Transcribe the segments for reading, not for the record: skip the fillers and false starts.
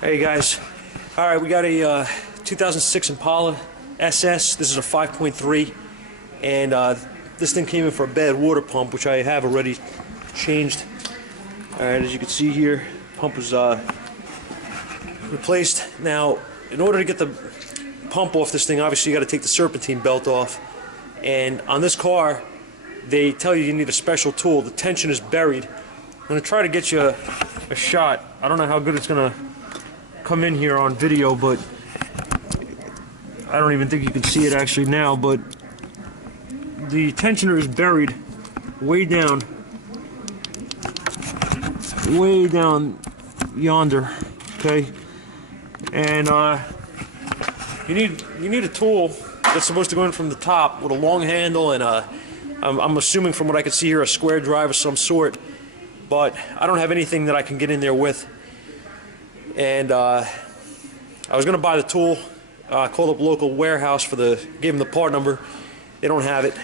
Hey guys, alright, we got a 2006 Impala SS. This is a 5.3, and this thing came in for a bad water pump, which I have already changed. Alright, as you can see here, pump was replaced. Now, in order to get the pump off this thing, obviously you got to take the serpentine belt off, and on this car they tell you need a special tool. The tension is buried. I'm going to try to get you a shot. I don't know how good it's going to come in here on video, but I don't even think you can see it actually now, but the tensioner is buried way down yonder, okay? And you need a tool that's supposed to go in from the top with a long handle and I'm assuming from what I can see here a square drive of some sort, but I don't have anything that I can get in there with. And I was going to buy the tool. Called up a local warehouse gave them the part number. They don't have it.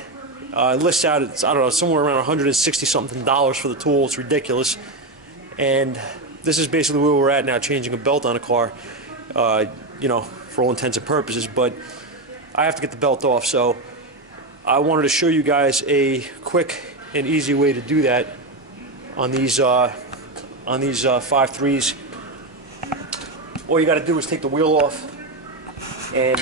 It lists out, it's, I don't know, somewhere around $160 something for the tool. It's ridiculous. And this is basically where we're at now, changing a belt on a car, you know, for all intents and purposes. But I have to get the belt off, so I wanted to show you guys a quick and easy way to do that on these 5.3s. All you got to do is take the wheel off and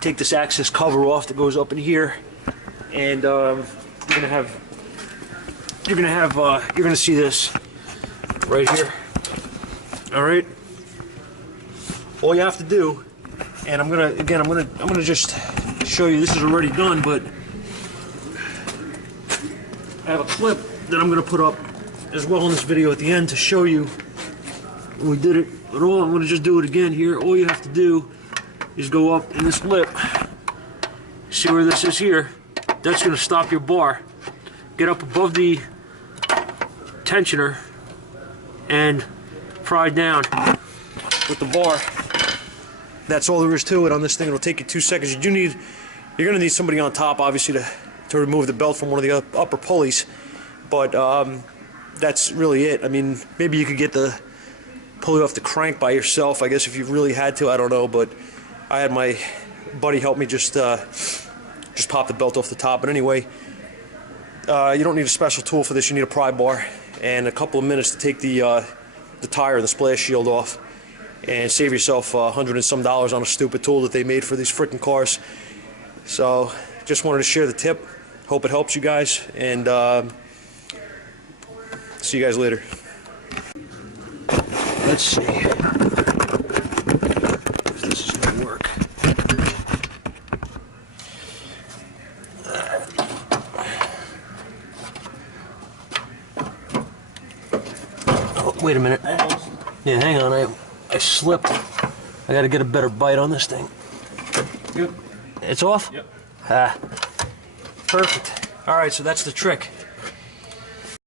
take this access cover off that goes up in here, and you're gonna see this right here. All right. All you have to do, and I'm gonna just show you. This is already done, but I have a clip that I'm gonna put up as well in this video at the end to show you. We did it, but I'm going to just do it again here. All you have to do is go up in this lip. See where this is here? That's going to stop your bar. Get up above the tensioner and pry down with the bar. That's all there is to it on this thing. It'll take you 2 seconds. You're going to need somebody on top, obviously, to remove the belt from one of the upper pulleys. But that's really it. I mean, maybe you could get the pulley off the crank by yourself, I guess, if you really had to. I don't know, but I had my buddy help me just pop the belt off the top. But anyway, you don't need a special tool for this. You need a pry bar and a couple of minutes to take the tire and the splash shield off and save yourself $100 and some on a stupid tool that they made for these freaking cars. So just wanted to share the tip. Hope it helps you guys, and see you guys later. Let's see if this is going to work. Oh, wait a minute. Yeah, hang on. I slipped. I got to get a better bite on this thing. Yep. It's off? Yep. Ah, perfect. All right, so that's the trick.